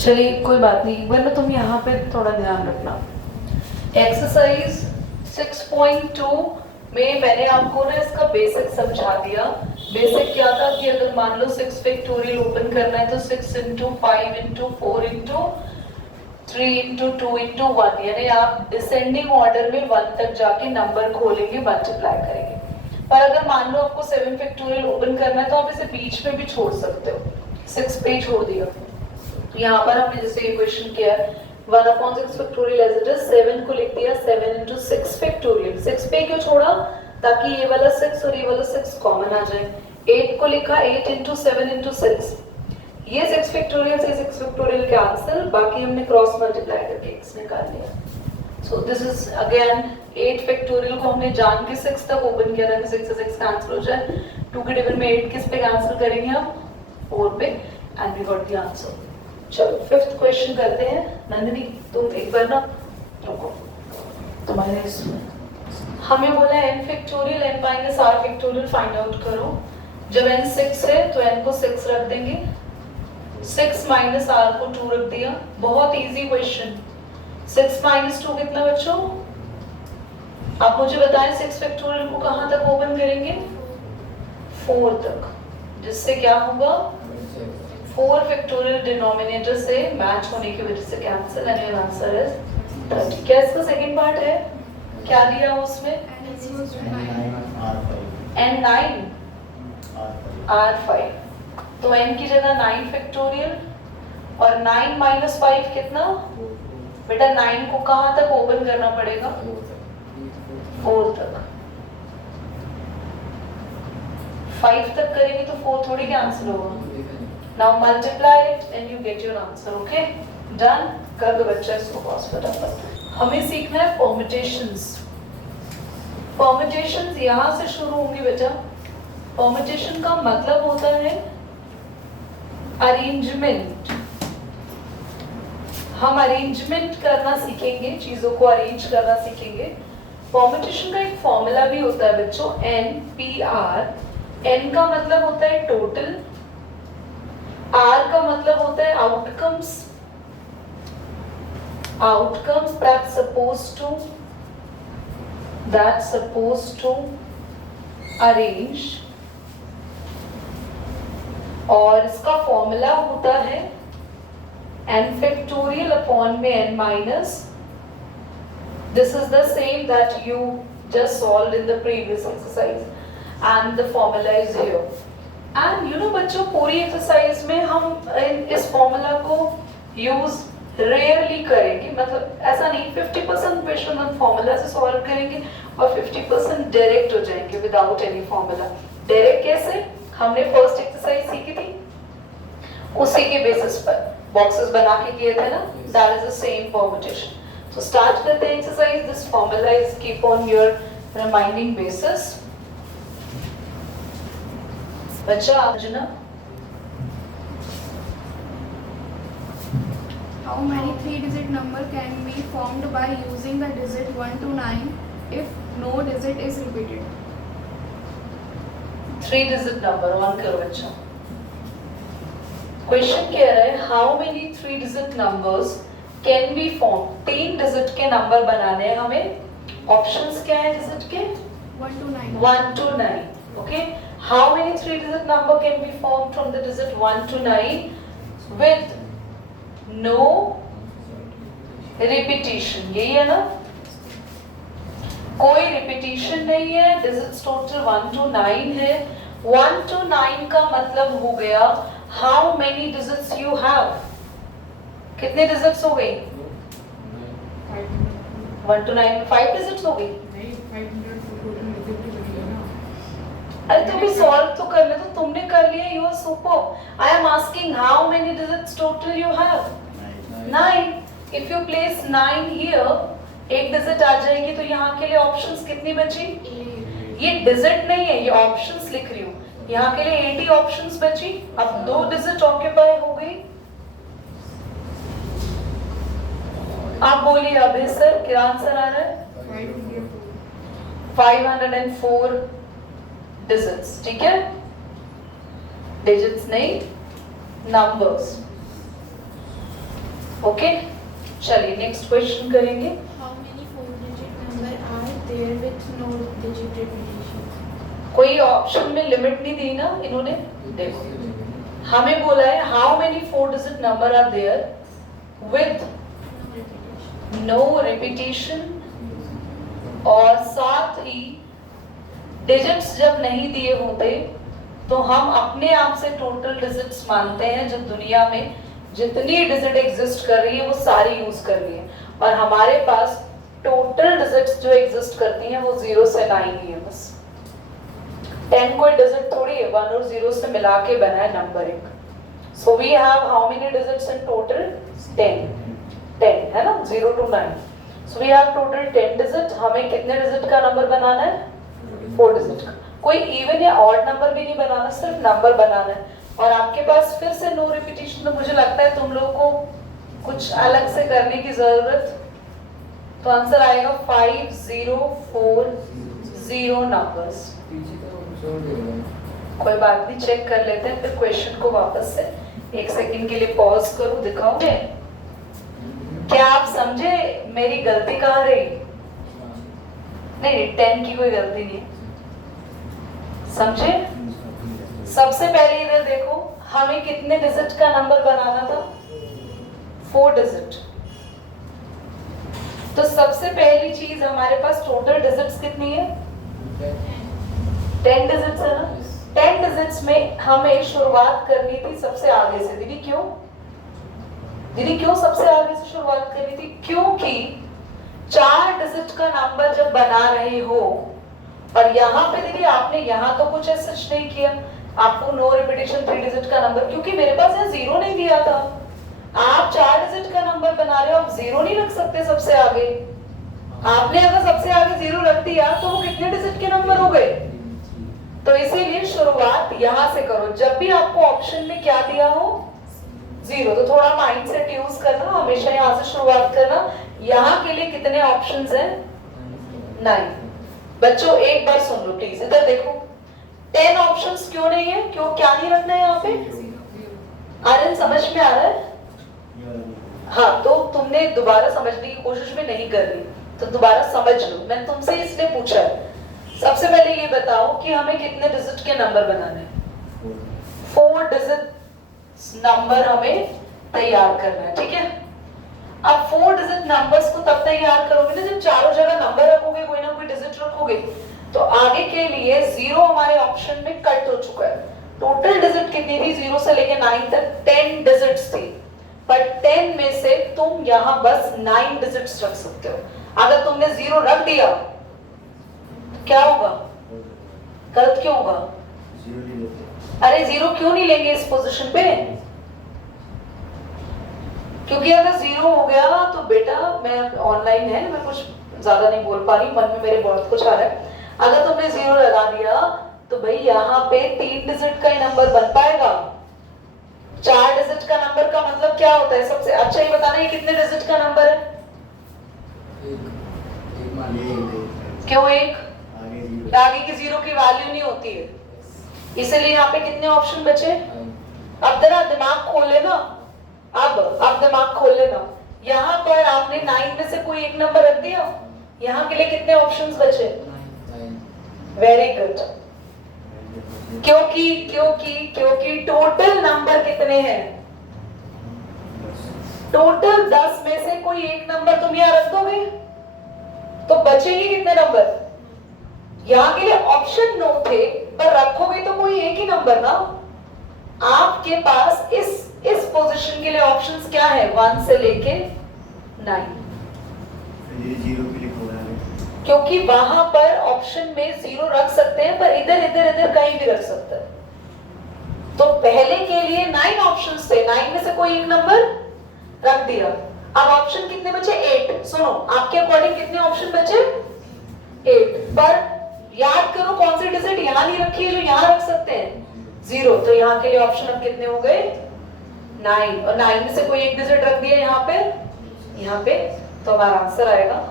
चलिए कोई बात नहीं, एक बार ना तुम यहाँ पे थोड़ा ध्यान रखना। एक्सरसाइज 6.2 में मैंने आपको ना इसका बेसिक समझा दिया। बेसिक क्या था कि अगर मान लो 6 फैक्टोरियल ओपन करना है तो 6 into 5 into 4 into 3 into 2 into 1, यानी आप डिसेंडिंग ऑर्डर में 1 तक जाके नंबर खोलेंगे, मल्टीप्लाई करेंगे। पर अगर मान लो आपको 7 फैक्टोरियल ओपन करना है तो आप इसे बीच में भी छोड़ सकते हो, 6 पे ही छोड़ दिया। यहाँ पर हमने जैसे ये क्वेश्चन किया है 1/6 फैक्टोरियल एज इट इज, 7 को लिख दिया 7 इंटू 6 फैक्टोरियल। 6 पे क्यों छोड़ा? ताकि ये वाला 6 और ये वाला 6 कॉमन आ जाए। 8 को लिखा 8 इंटू 7 इंटू 6, ये 6 फैक्टोरियल से 6 फैक्टोरियल कैंसिल, बाकी हमने क्रॉस मल्टीप्लाई करके x निकाल लिया। So this is again 8 factorial को हमने जान के 6 तक ओपन किया था कि 6 से 6 कैंसिल हो जाए। 2 के डिवीजन में 8 किस पे कैंसिल करेंगे हम? 4 पे, and we got the answer. चलो 5th क्वेश्चन करते हैं। नंदिनी तुम एक बार ना रुको, तुम्हारे इसमें हमें बोला है n factorial n minus r factorial find out करो। जब n 6 है तो n को 6 रख देंगे, 6 माइनस r को 2 रख दिया। बहुत इजी क्वेश्चन। 6 माइनस 2 कितना बच्चों? आप मुझे बताएं 6 फैक्टोरियल को कहां तक ओपन करेंगे? 4 तक, जिससे क्या होगा? 4 फैक्टोरियल डिनोमिनेटर से मैच होने की वजह से cancel, and your answer is 30। क्या इसका सेकंड पार्ट है? क्या दिया उसमें? n9 r5, तो n की जगह 9 फैक्टोरियल, और 9 माइनस 5 कितना? बेटा 9 को कहां तक ओपन करना पड़ेगा? 4 तक। 5 तक करेंगे तो 4 थोड़ी कैंसिल होगा। Now multiply it and you get your answer. Okay? Done? कर दो बच्चा इसको पॉज फटाफट। हमें सीखना है परम्यूटेशंस। परम्यूटेशंस यहाँ से शुरू होंगी बेटा। परम्यूटेशन का मतलब होता है अरेंजमेंट। हम अरेंजमेंट करना सीखेंगे, चीजों को अरेंज करना सीखेंगे। परम्यूटेशन का एक फॉर्मूला भी होता है बच्चों, NPR। N का मतलब होता है टोटल, R का मतलब होता है outcomes, outcomes that supposed to arrange, और इसका फॉर्मूला होता है n factorial upon में n minus. This is the same that you just solved in the previous exercise, and the formula is here. And you know बच्चों, पूरी exercise में हम इस फॉर्मूला को यूज रेयरली करेंगे। मतलब ऐसा नहीं, 50% क्वेश्चन हम फॉर्मूला से सॉल्व करेंगे और 50% डायरेक्ट हो जाएंगे विदाउट एनी फॉर्मूला। डायरेक्ट कैसे? हमने फर्स्ट एक्सरसाइज सीखी थी, उसी के बेसिस पर बॉक्सेस बना के किए थे ना, that is the same permutation. So start करते हैं exercise. This formula is keep on your reminding basis. बच्चा arjuna, how many 3-digit number can be formed by using the digit 1 to 9 if no digit is repeated? 3 digit number on करो बच्चा। Question कह रहा है how many 3 digit numbers can be form. 3 digit के number बनाने हैं हमें। ऑप्शंस क्या है डिजिट के? 1 to 9. 1 to 9. Okay. How many 3-digit number can be formed from the digit 1 to 9 with no repetition? यही है ना? कोई रिपीटिशन नहीं है। डिजिट्स टोटल 1 to 9 है। 1 to 9 का मतलब हो गया how many digits you have। कितने डिजिट्स हो गई? 1 to 9 में 5 डिजिट्स हो गई। अरे तुम भी सॉल्व तो कर ले, तो तुमने कर लिया, you are super. I am asking how many digits total you have? 9। If you place 9 here, एक डिजिट आ जाएगी, तो यहाँ के लिए ऑप्शंस कितनी बची? ये डिजिट नहीं है, ये ऑप्शंस लिख रही हूँ। यहाँ के लिए 80 ऑप्शंस बची। अब 2 डिजिट ऑक्यूपाई हो गई। आप बोलिए अभी सर क्या आंसर आ रहा है? 504 डिजिट्स। ठीक है, डिजिट्स नहीं, नंबर्स। ओके, चलिए नेक्स्ट क्वेश्चन करेंगे। How many four-digit number are there with no digit repetition? कोई ऑप्शन में लिमिट नहीं दी ना इन्होंने, देखो हमें बोला है how many 4 digit number are there with No repetition. No repetition, और साथ ही डिजिट्स जब नहीं दिए होते तो हम अपने आप से टोटल डिजिट्स मानते हैं, जो दुनिया में जितनी डिजिट एग्जिस्ट कर रही है वो सारी यूज कर रही है, और हमारे पास टोटल डिजिट्स जो एग्जिस्ट करती हैं वो 0 से 9 ही है बस। 10 कोई डिजिट थोड़ी है, 1 और 0 से मिला के बना है नंबर एक। So we have how many digits in total? 10 है ना, 0 to 9। So we have total 10 digit. हमें कितने डिजिट का नंबर बनाना है? 4 डिजिट का। कोई इवन या ऑड नंबर भी नहीं बनाना, सिर्फ नंबर बनाना है। और आपके पास फिर से नो रिपीटेशन, तो मुझे लगता है तुम लोगों को कुछ अलग से करने की जरूरत, तो आंसर आएगा 5040 नंबर्स। कोई बात नहीं, चेक कर लेते हैं फिर क्वेश्चन को वापस से। एक सेकंड के लिए पॉज करूं, दिखाओगे? क्या आप समझे मेरी गलती कहाँ रही? नहीं, 10 की कोई गलती नहीं, समझे? सबसे पहले इधर देखो, हमें कितने डिजिट का नंबर बनाना था? 4 डिजिट। तो सबसे पहली चीज हमारे पास टोटल डिजिट्स कितनी है? 10 डिजिट्स है ना। 10 डिजिट्स में हमें शुरुआत करनी थी सबसे आगे से। दीदी क्यों? दीदी क्यों सबसे आगे से शुरुआत करनी थी? क्योंकि 4 डिजिट का नंबर जब बना रहे हो, और यहाँ पे दीदी आपने यहाँ तो कुछ ऐसा नहीं किया, आपको नो रिपीटेशन 3 डिजिट का नंबर, क्योंकि मेरे पास यहाँ 0 नहीं दिया था। आप 4 डिजिट का नंबर बना रहे हो, आप 0 नहीं रख सकते सबसे आगे। आपने अगर सबसे आगे 0 रख दिया तो वो कितने डिजिट के नंबर हो गए? तो इसीलिए शुरुआत यहाँ से करो। जब भी आपको ऑप्शन में क्या दिया हो? 0, तो थोड़ा माइंड सेट यूज करना, हमेशा यहाँ से शुरुआत करना। यहाँ के लिए कितने ऑप्शंस हैं? 9। बच्चों एक बार सुन लो प्लीज, इधर देखो। 10 ऑप्शंस क्यों नहीं है? क्यों, क्या नहीं रखना है यहाँ पे? आर्यन समझ में आ रहा है? हाँ, तो तुमने दोबारा समझने की कोशिश भी नहीं करनी, तो दोबारा समझ लो। मैं तुमसे इसलिए पूछा है। सबसे पहले ये बताओ कि हमें कितने डिजिट के नंबर बनाने हैं? 4 डिजिट नंबर हमें तैयार करना है, ठीक है? अब 4 डिजिट नंबर्स को तब तैयार करोगे ना जब चारों जगह नंबर रखोगे, कोई ना कोई डिजिट रखोगे। तो आगे के लिए 0 हमारे ऑप्शन में कट हो चुका है। टोटल डिजिट कितनी थी? 0 से लेके 9 तक 10 डिजिट्स थी, पर 10 में से तुम यहाँ बस 9 डिजिट्स रख सकते हो। अगर तुमने 0 रख दिया तो क्या होगा? गलत क्यों होगा? अरे 0 क्यों नहीं लेंगे इस पोजीशन पे? क्योंकि अगर 0 हो गया तो बेटा, मैं ऑनलाइन है, मैं कुछ ज्यादा नहीं बोल पा रही, मन में मेरे बहुत कुछ आ रहा है। अगर तुमने 0 लगा दिया तो भाई यहाँ पे 3 डिजिट का ही नंबर बन पाएगा। 4 डिजिट का नंबर का मतलब क्या होता है? सबसे अच्छा ये बताना, ये कितने डिजिट का नंबर है? क्यों एक? आगे की 0 की वैल्यू नहीं होती है, इसलिए यहाँ पे कितने ऑप्शन बचे? अब जरा दिमाग खोल लेना, अब दिमाग खोल लेना। यहाँ पर आपने 9 में से कोई एक नंबर रख दिया, यहाँ के लिए कितने ऑप्शंस बचे? Very good. क्योंकि टोटल नंबर कितने हैं? टोटल 10 में से कोई एक नंबर तुम यहाँ रख दोगे तो बचेंगे कितने नंबर? यहाँ के लिए ऑप्शन नो थे, पर रखोगे तो कोई एक ही नंबर ना। आपके पास इस पोजीशन के लिए ऑप्शंस क्या है? 1 से लेके 9। क्योंकि वहां पर ऑप्शन में 0 रख सकते हैं, पर इधर कहीं भी रख सकते हैं। तो पहले के लिए 9 ऑप्शंस थे, 9 में से कोई एक नंबर रख दिया। अब ऑप्शन कितने बचे? 8। सुनो, आपके अकॉर्डिंग कितने ऑप्शन बचे? 8। पर याद करो कौन सी डिजिट यहाँ नहीं रखी है जो यहाँ रख सकते हैं? 0। तो यहाँ के लिए ऑप्शन अब कितने हो गए? 9। और 9 में से कोई एक डिजिट रख दिया यहाँ पे, तो हमारा आंसर आएगा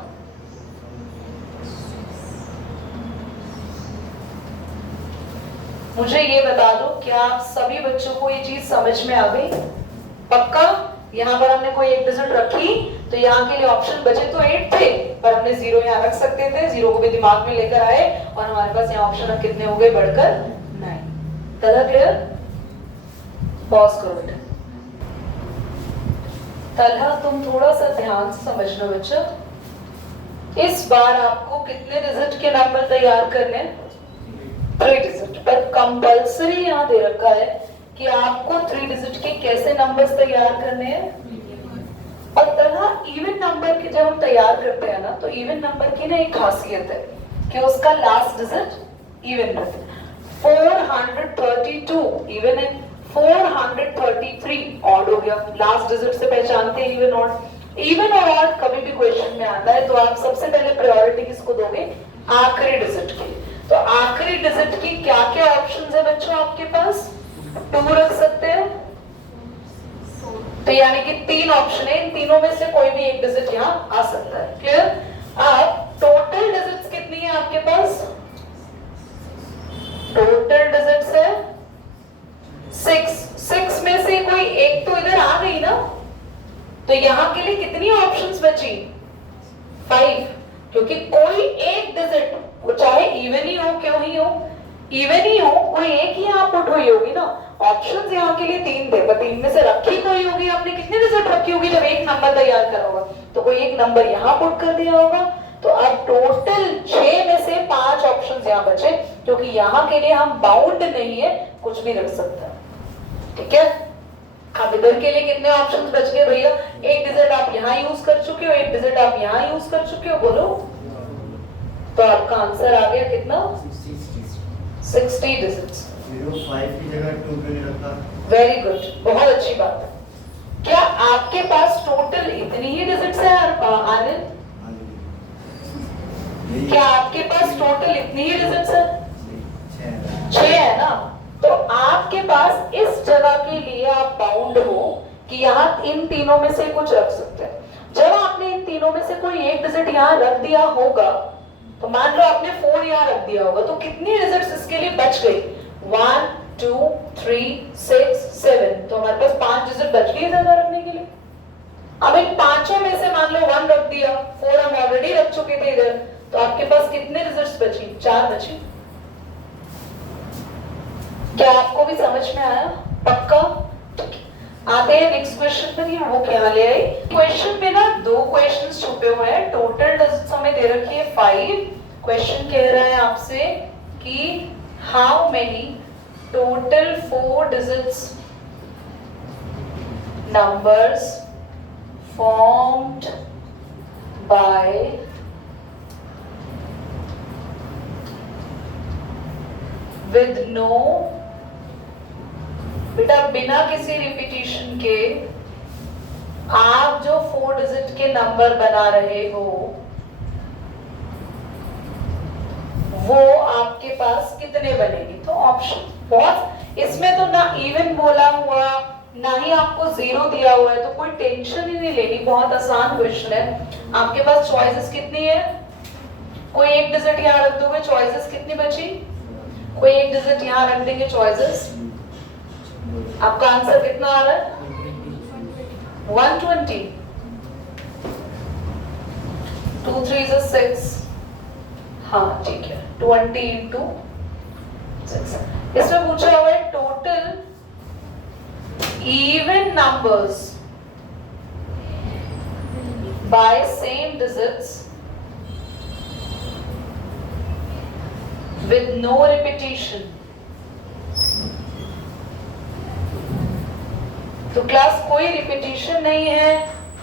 मुझे ये बता दो, क्या आप सभी बच्चों को ये चीज समझ में आ गई? पक्का? यहाँ पर हमने कोई एक डिजिट रखी तो यहाँ के लिए ऑप्शन बचे तो 8 थे, पर हमने 0 यहाँ रख सकते थे, 0 को भी दिमाग में लेकर आए और हमारे पास यहाँ ऑप्शन कितने हो गए बढ़कर 9। Colour clear? पॉज करो बेटा। तलहा तुम थोड़ा सा ध्यान से समझना बच्चा, इस बार आपको कितने डिजिट के नंबर तैयार करने हैं? 3 डिजिट, पर कंपल्सरी यहाँ दे रखा है कि आपको 3 डिजिट के कैसे नंबर्स तैयार करने हैं। और तरह इवन नंबर के जब हम तैयार करते हैं ना, तो इवन नंबर की ना एक खासियत है कि उसका लास्ट डिजिट इवन रहता है। 432 इवन है, 433 ऑड हो गया, लास्ट डिजिट से पहचानते हैं इवन ऑड। इवन और ऑड कभी भी क्वेश्चन में आता है तो आप सबसे पहले प्रायोरिटी किसको दोगे? आखिरी डिजिट की। तो आखिरी डिजिट की क्या क्या ऑप्शंस है बच्चों आपके पास? 2 रख सकते हैं, तो यानी कि 3 ऑप्शन है, इन तीनों में से कोई भी एक डिजिट यहाँ आ सकता है। क्लियर? अब टोटल डिजिट्स कितनी है आपके पास? टोटल डिजिट्स है 6 में से कोई एक तो इधर आ गई ना, तो यहाँ के लिए कितनी ऑप्शंस बची? 5, क्योंकि कोई एक डिजिट, वो चाहे इवन ही हो, क्यों ही हो, इवन ही हो, कोई एक ही यहाँ पुट हुई होगी ना। ऑप्शंस यहाँ के लिए 3 थे, पर 3 में से रखी कोई होगी, आपने कितनी डिजिट रखी होगी जब एक नंबर तैयार करा होगा? तो कोई एक नंबर यहाँ पुट कर दिया होगा। तो अब टोटल 6 में से 5 ऑप्शंस यहाँ बचे, क्योंकि यहाँ के लिए हम बाउंड नहीं है, कुछ भी रख सकते हैं। ठीक है? अब इधर के लिए कितने ऑप्शंस बच गए भैया? एक डिजिट आप यहाँ यूज कर चुके हो, एक डिजिट आप यहाँ यूज कर चुके हो, बोलो। तो आपका आंसर आ गया कितना? 60 डिजिट्स। 05 की जगह 2 क्यों नहीं रखा? वेरी गुड, बहुत अच्छी बात है। क्या आपके पास टोटल इतनी ही डिजिट्स है आनंद? क्या आपके पास टोटल इतनी ही डिजिट्स है? 6 है ना? तो आपके पास इस जगह के लिए आप बाउंड हो कि यहाँ इन तीनों में से कुछ रख सकते हैं। जब आपने इन तीनों में से कोई एक डिजिट यहाँ रख दिया होगा, तो मान लो आपने 4 यहाँ रख दिया होगा, तो कितनी डिजिट्स इसके लिए बच गई? 1 2 3 6 7, तो हमारे पास 5 डिजिट बच गई ज्यादा रखने के लिए। अब इन पांचों में से मान लो 1 रख दिया, 4 हम ऑलरेडी रख चुके थे इधर, तो आपके पास कितने डिजिट्स बची? 4 बची। क्या आपको भी समझ में आया? पक्का? आते हैं नेक्स्ट क्वेश्चन पर। ये वो क्या ले आई? क्वेश्चन में ना 2 क्वेश्चंस छुपे हुए हैं। टोटल डिजिट्स हमें दे रखी है 5। क्वेश्चन कह रहा है आपसे कि how many total 4 digits numbers formed by with no, बेटा बिना किसी रिपीटिशन के आप जो 4 डिजिट के नंबर बना रहे हो वो आपके पास कितने बनेंगे? तो ऑप्शन बहुत, इसमें तो ना इवन बोला हुआ ना ही आपको 0 दिया हुआ है, तो कोई टेंशन ही नहीं लेनी, बहुत आसान क्वेश्चन है। आपके पास चॉइसेस कितनी है? कोई एक डिजिट यहाँ रख दोगे, चॉइसेस कितनी बची? कोई एक डिजिट यहाँ रख देंगे, चॉइसेस। आपका आंसर कितना आ रहा है? 120। 2 3 is 6। हाँ ठीक है, 20 into 6। इसमें पूछा हुआ है total even numbers by same digits with no repetition। तो क्लास कोई रिपीटिशन नहीं है,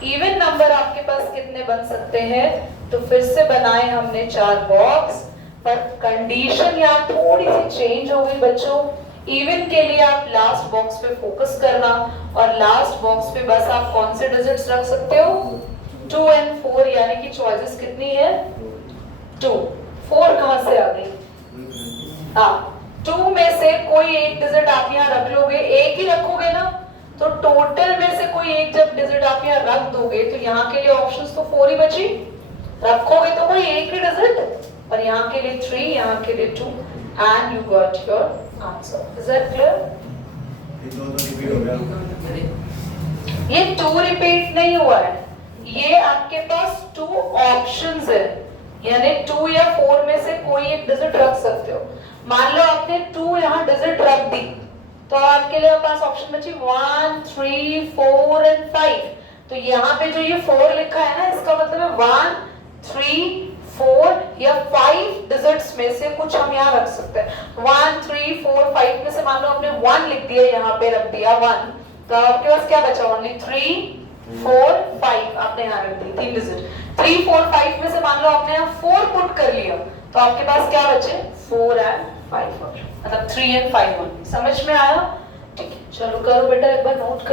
इवन नंबर आपके पास कितने बन सकते हैं? तो फिर से बनाए हमने 4 बॉक्स, पर कंडीशन यहाँ थोड़ी सी चेंज हो गई बच्चों। इवन के लिए आप लास्ट बॉक्स पे फोकस करना, और लास्ट बॉक्स पे बस आप कौन से डिजिट्स रख सकते हो? 2 और 4, यानी कि चॉइसेस कितनी है? 2। 4 कहां से आ गई? हाँ, 2 में से कोई एक डिजिट आप यहाँ रख लोगे, एक ही रखोगे ना, तो टोटल में से कोई एक जब डिजिट आप यहाँ रख दोगे तो यहाँ के लिए ऑप्शंस तो 4 ही बची, रखोगे तो कोई एक ही डिजिट, पर यहाँ के लिए 3, यहाँ के लिए 2, and you got your answer. Is that clear? ये 2 तो रिपीट हो गया। ये 2 रिपीट नहीं हुआ है, ये आपके पास 2 ऑप्शंस है, यानी 2 या 4 में से कोई एक डिजिट रख सकते हो। मान लो आपने 2 यहाँ डिजिट रख दी, तो आपके लिए पास ऑप्शन बची 1, 3, 4 एंड 5। तो यहाँ पे जो ये 4 लिखा है ना, इसका मतलब है 1, 3, 4 या 5 डिजिट्स में से कुछ हम यहाँ रख सकते हैं। 1, 3, 4, 5 में से मान लो आपने 1 लिख दिया, यहाँ पे रख दिया 1, तो आपके पास क्या बचा? ओनली 3, 4, 5 आपने यहाँ रख दी, 3 डिजिट। 3, 4, 5 में से मान लो आपने यहाँ 4 पुट कर लिया, तो आपके पास क्या बचे? 4 एंड 5, मतलब 3 एंड 5 1। समझ में आया? ठीक है, चलो करो बेटा, एक बार नोट कर।